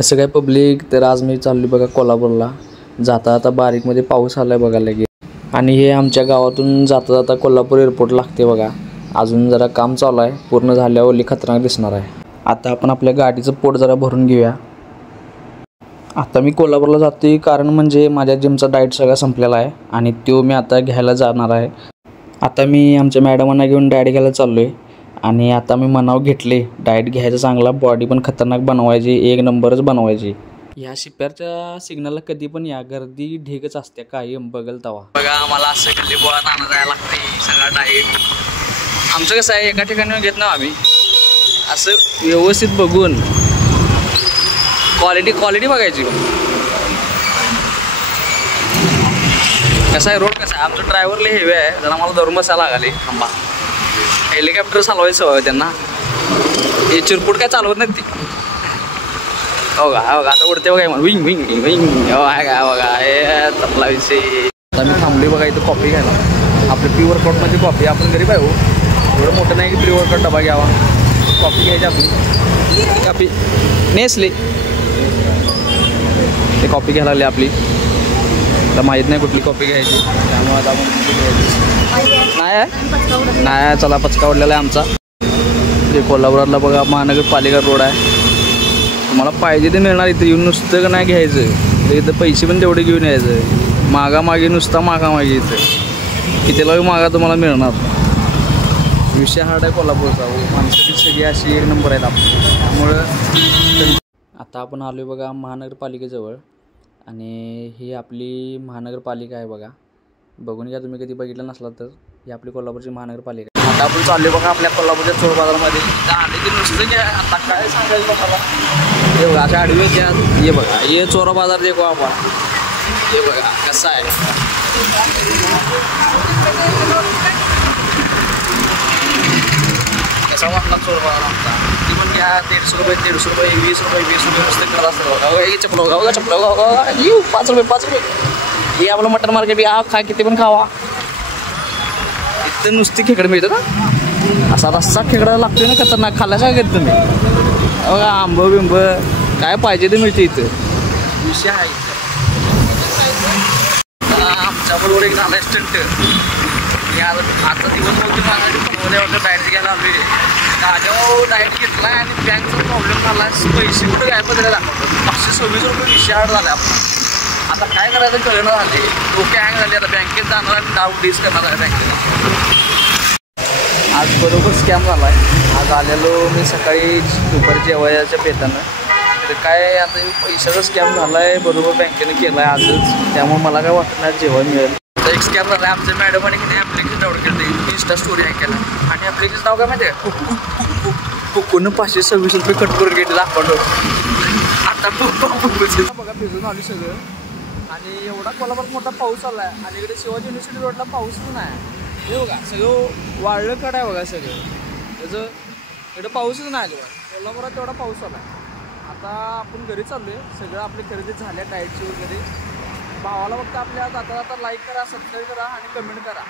कसं काय पब्लिक, तर आज मी चाललो बघा कोल्हापूरला. जाता आता बारीकमध्ये पाऊस आलाय बघा लगे. आणि हे आमच्या गावातून जाता जाता कोल्हापूर एअरपोर्ट लागते बघा. अजून जरा काम चालू आहे, पूर्ण झाल्यावर लई खतरनाक दिसणार आहे. आता आपण आपल्या गाडीचं पोट जरा भरून घेऊया. आता मी कोल्हापूरला जातोय कारण म्हणजे माझ्या जिमचा डाएट सगळा संपलेला आहे आणि तो मी आता घ्यायला जाणार आहे. आता मी आमच्या मॅडमांना घेऊन डाएट घ्यायला चाललो आहे. आणि आता मी मनाव घेतले डाएट घ्यायचा, चांगला बॉडी पण खतरनाक बनवायची, एक नंबरच बनवायची. ह्या शिप्यारच्या सिग्नलला कधी पण या, गर्दी ढेकच असते कायम बगल तवा. बघा आम्हाला असं गल्ली बोळात आणा जायला लागते सगळा डाएट. आमचं कसं आहे, एका ठिकाणी घेत ना आम्ही, असं व्यवस्थित बघून क्वालिटी बघायची. कसं आहे रोड, कसं आहे आमचं ड्रायव्हर लई हेवी आहे, जरा मला धरून बसायला लागले. थांबा, हेलिकॉप्टर चालवायची सवय त्यांना, हे चिरपुट काय चालवत नाहीत ती. हो का आता उडते बघा म्हणून विंग विंग विंग हो आहे काय बघा, हे तपला विषय. आता मी थांबली बघा इथं कॉफी घ्यायला. आपल्या प्री वर्कआउटमध्ये कॉफी, आपण गरीब आहे हो, एवढं मोठं नाही की प्री वर्कआउट डबा घ्यावा. कॉफी घ्यायची आपली, कॉफी नेसले ते कॉफी घ्यायला लागली आपली. आता माहीत नाही कुठली कॉफी घ्यायची, त्यामुळे आता आपण कुठली घ्यायची नाही. चला पचका उडलेला आहे आमचा. ते कोल्हापुरातला बघा महानगरपालिका रोड आहे. तुम्हाला पाहिजे ते मिळणार इथं येऊन, नुसतं का नाही घ्यायचं तर इथं पैसे पण तेवढे घेऊन यायचं. मागामागे नुसता मागामागे इथं कितीला मागा तुम्हाला मिळणार. विषय हार्ड आहे कोल्हापूरचा, माणसं सगळी अशी एक नंबर आहेत आपण. त्यामुळं आता आपण आलो आहे बघा महानगरपालिकेजवळ, आणि ही आपली महानगरपालिका आहे बघा. बघून घ्या तुम्ही, कधी बघितलं नसला तर. ही आपली कोल्हापूरची महानगरपालिका. आता आपण चाललो बघा आपल्या कोल्हापूरच्या चोर बाजारमध्ये. आले की नुसतं घ्या, आता काय सांगायचं मला. हे बघा अशा आडवे घ्या, हे बघा हे चोर बाजार देखो आपण. हे बघा कसं आहे, कसा वाटला चोर बाजार आमचा. ती पण घ्या 150 रुपये 20 रुपये नुसतं करत असतं बघा. चपलो गाव चपलो गाव 5 रुपये. हे आपलं मटन मार्केट या, खा किती पण खावा. इथं नुसती खेकडे मिळतं का, असा रस्सा खेकडा लागतोय ना खतरनाक. खाल्ल्याचा घेत तुम्ही बघा, आंब बिंब काय पाहिजे ते मिळते इथं. विषय आहे इथं. आमच्याबरोबर एक झाला स्टंट. मी आता दिवस होते मागाडी डाएट घ्यायला आलोय. गाड्यावर डाएट घेतला आणि बँकचा प्रॉब्लेम झाला, पैसे कुठे काय बदलायला दाखवतो. 526 रुपये विषय हार्ड झाला आपण. आता काय करायचं कळणं झाले, डोके हँग झाले. आता बँकेत जाणार आणि डाऊट डीस करणार आहे बँकेत. आज बरोबर स्कॅम झाला आहे. आज आलेलो मी सकाळी दुपारी जेवायच्या पेतानं, तर काय आता पैशाचा स्कॅम झाला आहे, बरोबर बँकेनं केला आहे आजच. त्यामुळे मला काय वाटत नाही जेवण मिळेल. तर एक स्कॅम झाला आहे. आमच्या मॅडमाने की नाही ॲप्लिकेशन डाऊनलोड केलं, इंस्टा स्टोरी ऐकायला. आणि ॲप्लिकेशन नाव काय माहिती आहे, कुकून 526 रुपये कट करून घेतलेला अकाउंटवर. आता बघा भिजून आली सगळं. आणि एवढा कोल्हापुरात मोठा पाऊस आला आहे, आणि इकडे शिवाजी युनिव्हर्सिटी रोडला पाऊस पण आहे. हे बघा सगळं वाळलं कड आहे बघा सगळं त्याचं. इकडं पाऊसच नाही अजिबात. कोल्हापुरात तेवढा पाऊस आला आहे. आता आपण घरी चाललो आहे, सगळं आपली खरेदी झाल्या डाएटची वगैरे. भावाला फक्त आपल्या जाता लाईक करा, सबस्क्राईब करा आणि कमेंट करा.